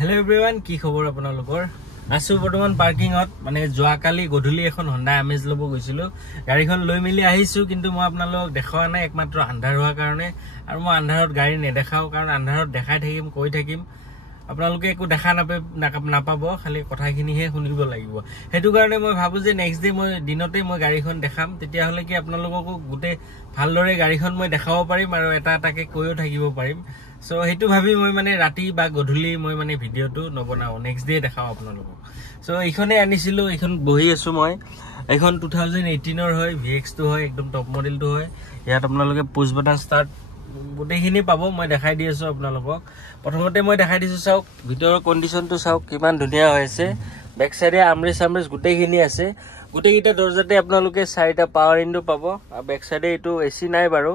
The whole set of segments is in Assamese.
Hello everyone, কি খবৰ আপোনালোকৰ? আছো বৰ্তমান পাৰ্কিংত মানে যোৱাকালি গধূলি এখন Honda Amaze লব গৈছিলো গাড়ীখন লৈ মিলি আহিছো কিন্তু মই আপোনালোকক দেখাৱা নাই একমাত্ৰ আন্ধাৰ হোৱাৰ কাৰণে আৰু মই আন্ধাৰত গাড়ী নেদেখাও কাৰণ আন্ধাৰত দেখাই থাকিম কৈ থাকিম আপোনালোকে একো দেখা নাপাব খালি কথাখিনিহে শুনিব লাগিব হেতু কাৰণে মই ভাবো যে নেক্সট ডে মই দিনতে মই গাড়ীখন দেখাম তেতিয়া হলে কি আপোনালোককো গুটে ভালদৰে গাড়ীখন মই দেখাব পাৰিম আৰু এটা এটাকে কৈও থাকিব পাৰিম সো হেতু ভাবি মই মানে ৰাতি বা গধূলি মই মানে ভিডিওটো নবনাও নেক্সট ডে দেখাও আপোনালোকক সো এইখনে আনিছিলো এইখন বহি আছো মই এইখন 2018 ৰ হয় VX2 হয় একদম টপ মডেলটো হয় ইয়াত আপোনালোকে পুশ বাটন ষ্টাৰ্ট গুটেখিনি পাবো মই দেখাই দি আছো আপোনালোকক প্ৰথমতে মই দেখাই দিছো চাওক ভিতৰৰ কন্ডিশনটো চাওক কিমান ধুনিয়া হৈছে বেক সাইডে আমৰেছ গুটেখিনি আছে গুটেকিটা দৰজাতে আপোনালোকে চাৰিটা পাৱাৰ উইন্ডো পাবো আৰু বেক সাইডে এটো এসি নাই বাৰু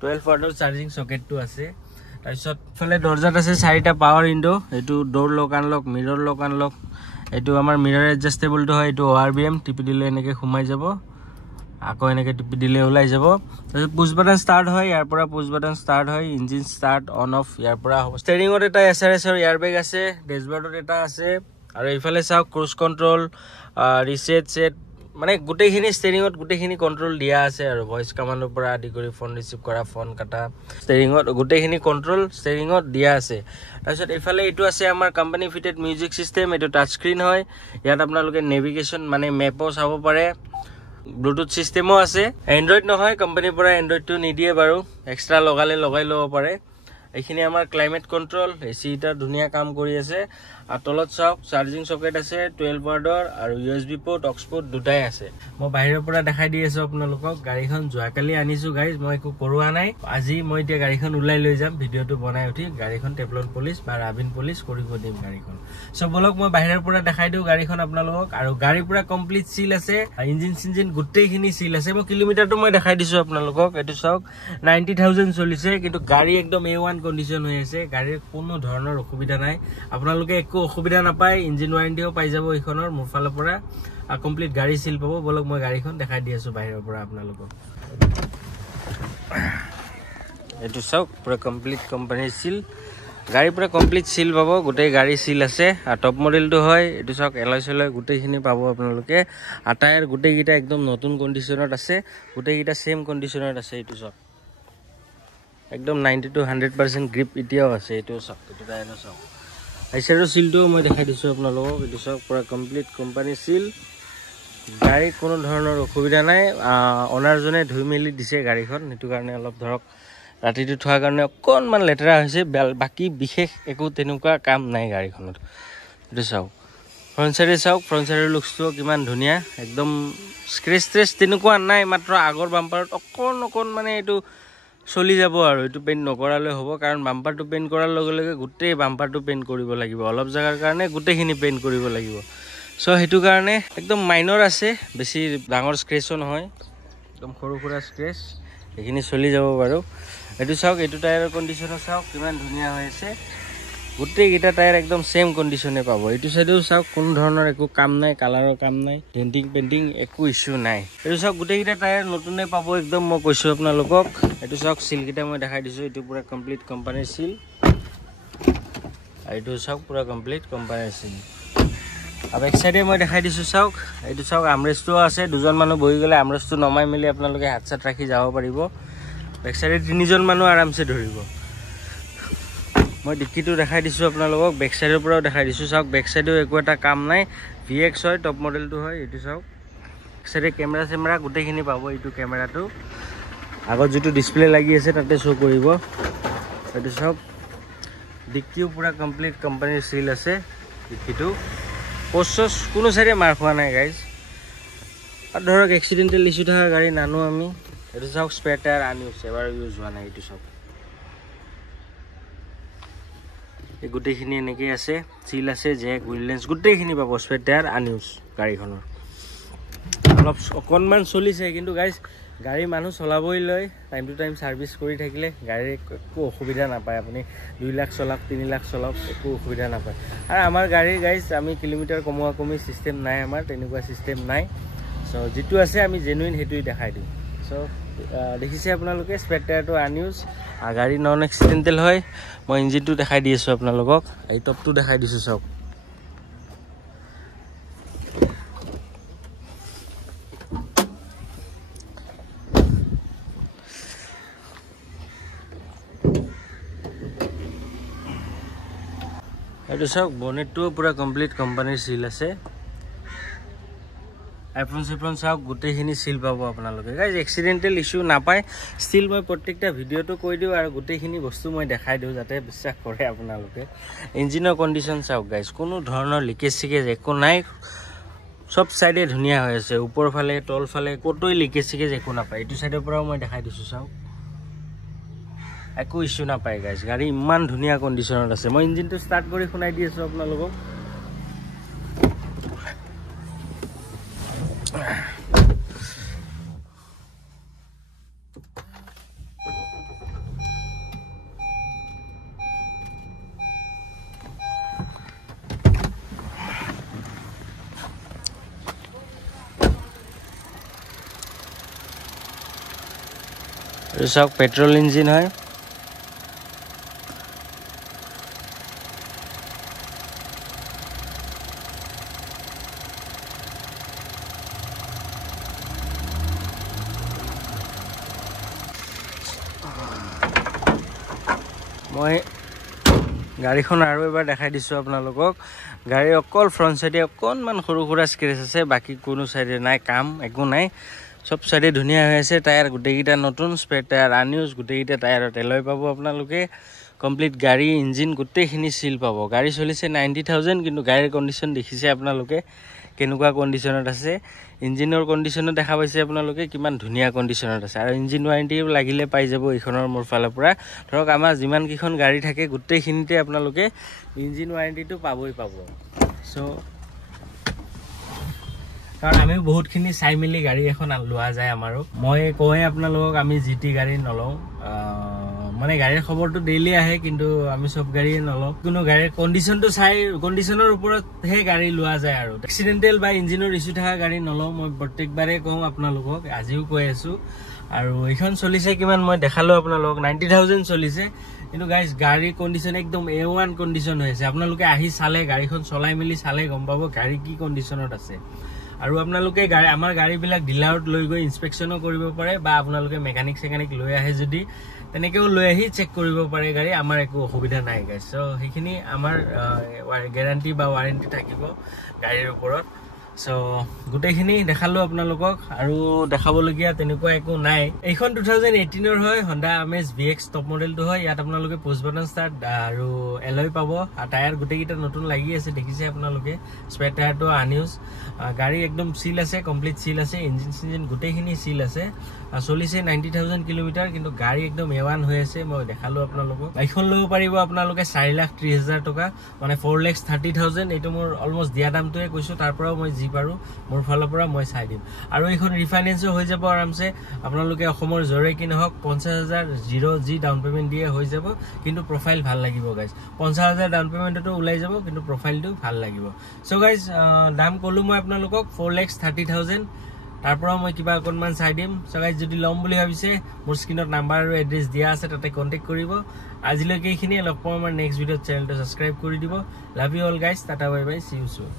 12 ওয়াটৰ চাৰ্জিং সকেটটো আছে তাৰপিছত ফলে দৰজাত আছে চাৰিটা পাৱাৰ উইন্ডো এটো ডোৰ লক আনলক মিৰৰ লক আনলক এটো আমাৰ মিৰৰ এডজাস্টেবলটো হয় এটো ORBM টিপি দিলে এনেকে ঘুমাই যাব আকৌ এনেকে টিপি দিলে ওলাই যাব তাৰপিছত পুশ বাটন ষ্টাৰ্ট হয় ইয়াৰ পৰা পুশ বাটন ষ্টাৰ্ট হয় ইঞ্জিন ষ্টাৰ্ট অন অফ ইয়াৰ পৰা ষ্টেৰিংত এটা SRS ৰ এয়াৰবেগ আছে ডেশবৰ্ডত এটা আছে আৰু ইফালে চাওক ক্ৰুজ কন্ট্ৰোল ৰিসেট সেট মানে গুটেখিনি ষ্টেৰিংত গুটেখিনি কন্ট্ৰোল দিয়া আছে আৰু ভয়েস কমান্ডৰ পৰা আদি কৰি ফোন ৰিসিভ কৰা ফোন কাটা ষ্টেৰিংত গুটেখিনি কন্ট্ৰোল ষ্টেৰিংত দিয়া আছে তাৰপিছত ইফালে এটো আছে আমাৰ কোম্পানী ফিটেড মিউজিক সিস্টেম এটো টাচ স্ক্ৰিন হয় ইয়াত আপোনালোকে নেভিগেশন মানে মেপও চাব পাৰে ব্লুটুথ সিস্টেমও আছে এন্ড্ৰইড নহয় কোম্পানীৰ পৰা এন্ড্ৰইডটো নিদিয়ে বাৰু এক্সট্ৰা লগাই লব পাৰে এইখিনি আমাৰ ক্লাইমেট কন্ট্ৰোল এসি এটা ধুনিয়া কাম কৰি আছে আৰু তলত চাওক চাৰ্জিং সকেট আছে 12 ওয়াটৰ আৰু USB পোৰ্ট অক্স পোৰ্ট দুটাই আছে মই বাহিৰৰ পৰা দেখাই দি আছো আপোনালোকক গাড়ীখন যোৱাকালি আনিছো গাইজ মই একো কৰোৱা নাই আজি মই এতিয়া গাড়ীখন উলাই লৈ যাম ভিডিওটো বনাই উঠি গাড়ীখন টেফলন পলিশ বা ৰাবিন পলিশ কৰিব দিম গাড়ীখন সো বলক মই বাহিৰৰ পৰা দেখাই দিও গাড়ীখন আপোনালোকক আৰু গাড়ী পুৰা কমপ্লিট সিল আছে ইঞ্জিন গুটেখিনি সিল আছে মই কিলোমিটাৰটো মই দেখাই দিছো আপোনালোকক এটো চাওক 90000 চলিছে কিন্তু গাড়ী একদম A1 কন্ডিশন হৈ আছে গাড়ীৰ কোনো ধৰণৰ অসুবিধা নাই আপোনালোকে একো অসুবিধা নাপায় ইঞ্জিন ওয়াৰেন্টিও পাই যাব এইখনৰ মুফালৰ পৰা কমপ্লিট গাড়ী সিল পাবো বলক মই গাড়ীখন দেখাই দি আছো বাহিৰৰ পৰা আপোনালোকক এটো চাওক পুৰা কমপ্লিট কোম্পানী সিল গাড়ী পুৰা কমপ্লিট সিল পাবো গুটে গাড়ী সিল আছে আৰু টপ মডেলটো হয় এটো চাওক এলয় গুটেখিনি পাবো আপোনালোকে আটায়াৰ গুটেকিটা একদম নতুন কন্ডিশনত আছে গুটেকিটা সেম কন্ডিশনত আছে এটো চাওক একদম 90 to 100% গ্ৰিপ এতিয়াও আছে এটো চাওক এটো টায়াৰ চাওক আইসাৰৰ সিলটো মই দেখাই দিছো আপোনালোকক এটো চাওক পুৰা কমপ্লিট কোম্পানী সিল গাড়ী কোনো ধৰণৰ অসুবিধা নাই অনাৰ জনে ধুই মেলি দিছে গাড়ীখন হেতু কাৰণে অলপ ধৰক ৰাতিটো থোৱাৰ কাৰণে অকনমান লেতেৰা হৈছে বাকি বিশেষ একো তেনেকুৱা কাম নাই গাড়ীখনত এটো চাওক ফ্ৰন্ট সাইডৰ লুকসটো কিমান ধুনিয়া একদম স্ক্ৰেচ ট্ৰেচ তেনেকুৱা নাই মাত্ৰ আগৰ বাম্পাৰত অকন মানে এটো চলি যাব আৰু এটো পেইন্ট নকৰালে হ'ব কাৰণ বাম্পাৰটো পেইন্ট কৰাৰ লগে লগে গুটেই বাম্পাৰটো পেইন্ট কৰিব লাগিব অলপ জাগাৰ কাৰণে গুটেখিনি পেইন্ট কৰিব লাগিব সো হেতু কাৰণে একদম মাইনৰ আছে বেছি ডাঙৰ স্ক্ৰেচও নহয় একদম সৰু স্ক্ৰেচ এখিনি চলি যাব বাৰু এটো চাওক এটো টায়াৰৰ কন্ডিশন চাওক কিমান ধুনিয়া হৈছে গুটেই গিটা টায়াৰ একদম সেম কন্ডিশনে পাবো এটো সাইডেও চাওক কোন ধৰণৰ একো কাম নাই কালাৰৰ কাম নাই ডেন্টিং পেইন্টিং একো ইস্যু নাই এটো চাওক গুটেই গিটা টায়াৰ নতুনে পাবো একদম মই কৈছো আপোনালোকক এটো চাওক সিল গিটা মই দেখাই দিছো এটো পুৰা কমপ্লিট কোম্পানীৰ সিল এটো চাওক পুৰা কমপ্লিট কোম্পানীৰ সিল আৰু এক সাইডে মই দেখাই দিছো চাওক এটো চাওক আমৰেছটো আছে দুজন মানুহ বহি গলে আমৰেছটো নমাই মিলি আপোনালোকে হাতছাত ৰাখি যাব পাৰিব এক সাইডে তিনিজন মানুহ আৰামছে ধৰিব মই ডিকিটো দেখাই দিছো আপোনালোকক বেক সাইডৰ পৰাও দেখাই দিছো চাওক বেক সাইডেও একো এটা কাম নাই VX হয় টপ মডেলটো হয় এটো চাওক এক সাইডে কেমেৰা গুটেখিনি পাবো এটো কেমেৰাটো আগত যেটো ডিসপ্লে লাগি আছে তাতে শো কৰিব এটো চাওক ডিকিও পুৰা কমপ্লিট কোম্পানীৰ সিল আছে ডিকিটো পোস্টস কোনো সাইডে মাৰ খোৱা নাই গাইজ আৰু ধৰক এক্সিডেন্টাল ইস্যু থকা গাড়ী নানো আমি এটো চাওক স্পেয়াৰ টায়াৰ আনিউজ এবাৰ ইউজ হোৱা নাই এটো চাওক এই গুটেখিনি এনেকৈ আছে সিল আছে জেক হুইল গুটেখিনি পাবো স্পেয়াৰ টায়াৰ আনিউজ গাড়ীখনৰ অলপ অকনমান চলিছে কিন্তু গাইজ গাড়ী মানুহ চলাবই লয় টাইম টু টাইম সাৰ্ভিস কৰি থাকিলে গাড়ীৰ একো অসুবিধা নাপায় আপুনি 2 লাখ চলাক 3 লাখ চলাক একো অসুবিধা নাপায় আৰু আমাৰ গাড়ীৰ গাইজ আমি কিলোমিটাৰ কমোৱা সিস্টেম নাই আমাৰ তেনেকুৱা সিস্টেম নাই সো যেটো আছে আমি জেনুইন হেতুই দেখাই দিম সো দেখিছে আপোনালোকে স্পেয়াৰ টায়াৰটো আনইউজ গাড়ী নন এক্সিডেণ্টেল হয় মই ইঞ্জিনটো দেখাই দি আছোঁ আপোনালোকক এই টপটো দেখাই দিছোঁ চাওক এইটো চাওক বনেটটো পুৰা কমপ্লিট কোম্পানীৰ সিল আছে আইফোন সেফোন চাওক গোটেইখিনি সিল পাব আপোনালোকে গাইজ এক্সিডেণ্টেল ইস্যু নাপায় ষ্টিল মই প্ৰত্যেকটা ভিডিঅ'টো কৈ দিওঁ আৰু গোটেইখিনি বস্তু মই দেখাই দিওঁ যাতে বিশ্বাস কৰে আপোনালোকে ইঞ্জিনৰ কণ্ডিশ্যন চাওক গাইজ কোনো ধৰণৰ লিকেজ চিকেজ একো নাই সব সাইডে ধুনীয়া হৈ আছে ওপৰ ফালে তল ফালে ক'তোই লিকেজ চিকেজ একো নাপায় এইটো সাইডৰ পৰাও মই দেখাই দিছোঁ চাওক একো ইস্যু নাপায় গাইজ গাড়ী ইমান ধুনীয়া কণ্ডিশ্যনত আছে মই ইঞ্জিনটো ষ্টাৰ্ট কৰি শুনাই দি আছোঁ আপোনালোকক এইটো চাওক পেট্ৰল ইঞ্জিন হয় মই গাড়ীখন আৰু এবাৰ দেখাই দিছোঁ আপোনালোকক গাড়ী অকল ফ্ৰণ্ট সাইডে অকণমান সৰু সুৰা স্ক্ৰেচ আছে বাকী কোনো সাইডে নাই কাম একো নাই সব সাইডে ধুনীয়া হৈ আছে টায়াৰ গোটেইকেইটা নতুন স্পেয়াৰ টায়াৰ আনইউজ গোটেইকেইটা টায়াৰত এলয় পাব আপোনালোকে কমপ্লিট গাড়ী ইঞ্জিন গোটেইখিনি সিল পাব গাড়ী চলিছে 90,000 কিন্তু গাড়ীৰ কণ্ডিশ্যন দেখিছে আপোনালোকে কেনেকুৱা কণ্ডিশ্যনত আছে ইঞ্জিনৰ কণ্ডিশ্যনো দেখা পাইছে আপোনালোকে কিমান ধুনীয়া কণ্ডিশ্যনত আছে আৰু ইঞ্জিন ৱাৰেণ্টি লাগিলে পাই যাব এইখনৰ মোৰ ফালৰ পৰা ধৰক আমাৰ যিমান কেইখন গাড়ী থাকে গোটেইখিনিতে আপোনালোকে ইঞ্জিন ৱাৰেণ্টিটো পাবই পাব সো কাৰণ আমি বহুতখিনি চাই মেলি গাড়ী এখন লোৱা যায় আমাৰো মই কওঁৱে আপোনালোকক আমি জিটি গাড়ী নলওঁ মানে গাড়ীৰ খবৰটো ডেইলি আহে কিন্তু আমি সব গাড়ীয়ে নলওঁ কোনো গাড়ীৰ কণ্ডিশ্যনটো চাই কণ্ডিশ্যনৰ ওপৰতহে গাড়ী লোৱা যায় আৰু এক্সিডেণ্টেল বা ইঞ্জিনৰ ইছ্যু থকা গাড়ী নলওঁ মই প্ৰত্যেকবাৰে কওঁ আপোনালোকক আজিও কৈ আছোঁ আৰু এইখন চলিছে কিমান মই দেখালোঁ আপোনালোকক 90,000 চলিছে কিন্তু গাইজ গাড়ীৰ কণ্ডিশ্যন একদম A1 কণ্ডিশ্যন হৈ আছে আপোনালোকে আহি চালে গাড়ীখন চলাই মেলি চালে গম পাব গাড়ী কি কণ্ডিশ্যনত আছে আৰু আপোনালোকে গাড়ী আমাৰ গাড়ীবিলাক ডিলাৰত লৈ গৈ ইনস্পেকশ্যনো কৰিব পাৰে বা আপোনালোকে মেকানিক চেকানিক লৈ আহে যদি তেনেকেও লৈ আহি চেক কৰিব পাৰে গাড়ী আমাৰ একো অসুবিধা নাই গাইজ সো সেইখিনি আমাৰ গ্যাৰান্টি বা ৱাৰেণ্টি থাকিব গাড়ীৰ ওপৰত সো গোটেইখিনি দেখালোঁ আপোনালোকক আৰু দেখাবলগীয়া তেনেকুৱা একো নাই এইখন 2018 হয় Honda Amaze VX টপ মডেলটো হয় ইয়াত আপোনালোকে পুশ বাটন ষ্টাৰ্ট আৰু এলয় পাব আৰু টায়াৰ গোটেইকেইটা নতুন লাগি আছে দেখিছে আপোনালোকে স্পেয়াৰ টায়াৰটো আনইউজ গাড়ী একদম সিল আছে কমপ্লিট সিল আছে ইঞ্জিন গোটেইখিনি সিল আছে চলিছে 90,000 কিলোমিটাৰ কিন্তু গাড়ী একদম A1 হৈ আছে মই দেখালোঁ আপোনালোকক এইখন ল'ব পাৰিব আপোনালোকে 4,30,000 টকা মানে 4,30,000 এইটো মোৰ অলমোষ্ট দিয়া দামটোৱে কৈছোঁ তাৰ পৰাও মই যি পাৰোঁ মোৰ ফালৰ পৰা মই চাই দিম আৰু এইখন ৰিফাইনেন্সো হৈ যাব আৰামছে আপোনালোকে অসমৰ জৰে কি নহওক 50,000 জিৰ' যি ডাউন পেমেণ্ট দিয়ে হৈ যাব কিন্তু প্ৰফাইল ভাল লাগিব গাইজ 50,000 ডাউন পেমেণ্টতো ওলাই যাব কিন্তু প্ৰফাইলটো ভাল লাগিব সো গাইজ দাম ক'লোঁ মই আপোনালোকক 4,30,000 তাৰ পৰাও মই কিবা অকণমান চাই দিম সো গাইজ যদি ল'ম বুলি ভাবিছে মোৰ স্ক্ৰীনত নাম্বাৰ আৰু এড্ৰেছ দিয়া আছে তাতে কণ্টেক্ট কৰিব আজিলৈকে এইখিনিয়ে লগ পাম আমাৰ নেক্সট ভিডিঅ'ত চেনেলটো ছাবস্ক্ৰাইব কৰি দিব love you all guys tata bye bye C you soon